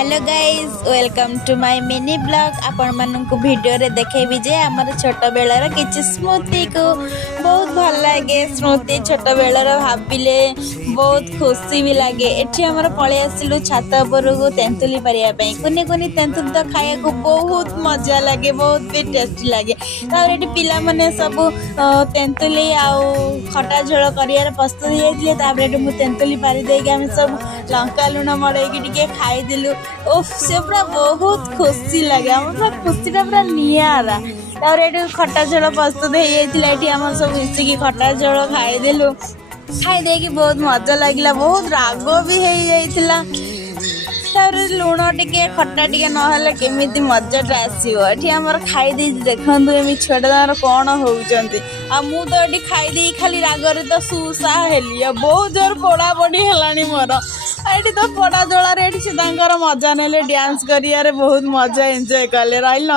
Hello guys welcome to my mini blog आपण मानक video रे देखेबी जे हमर छोट बेलार किछि स्मृति को बहुत भल लागे। स्मृति छोट बेलार भाबिले बहुत खुशी भी लागे। एठी हमर पळे आसिलु छात ऊपर को तेंतुली परिया पई कुनी कुनी तेंतुली तो खाया को बहुत मजा लागे, बहुत भी टेस्टी लागे। तार एठी पिला माने सब तेंतुली आउ खटा झोल करियार प्रस्तुत हेइले। तापर एठी मु तेंतुली पारी देके हम सब लंका लुण मड़ेकी टिके खाई दिलु। ओफ से पूरा बहुत खुशी लगे, हम पूरा खुशीटा पूरा नियारा। तापर एठी खटा झोल प्रस्तुत हो जाइतिला, एठी हम सब मिसिकी खटा झोल खाई दिलु। खाई देकी बहुत मजा लागिला, बहुत राग भी हो जाइतिला। तापर लुण टिके खट्टा टिके नहेले केमिति मजाटा आसीबो। एठी हमर खाई दे देखंतु एमि छुआटा कौन होउचंती। आ मु तो एठी खाई दे खाली रागरे तो सुसा हेली, बहुत जोर पोड़ा पड़ी हेलानी मोर। एठी तो पोड़ा जोळारे एठी से तांकर मजा नेले, डांस करियारे बहुत मजा एन्जॉय कले रहिल।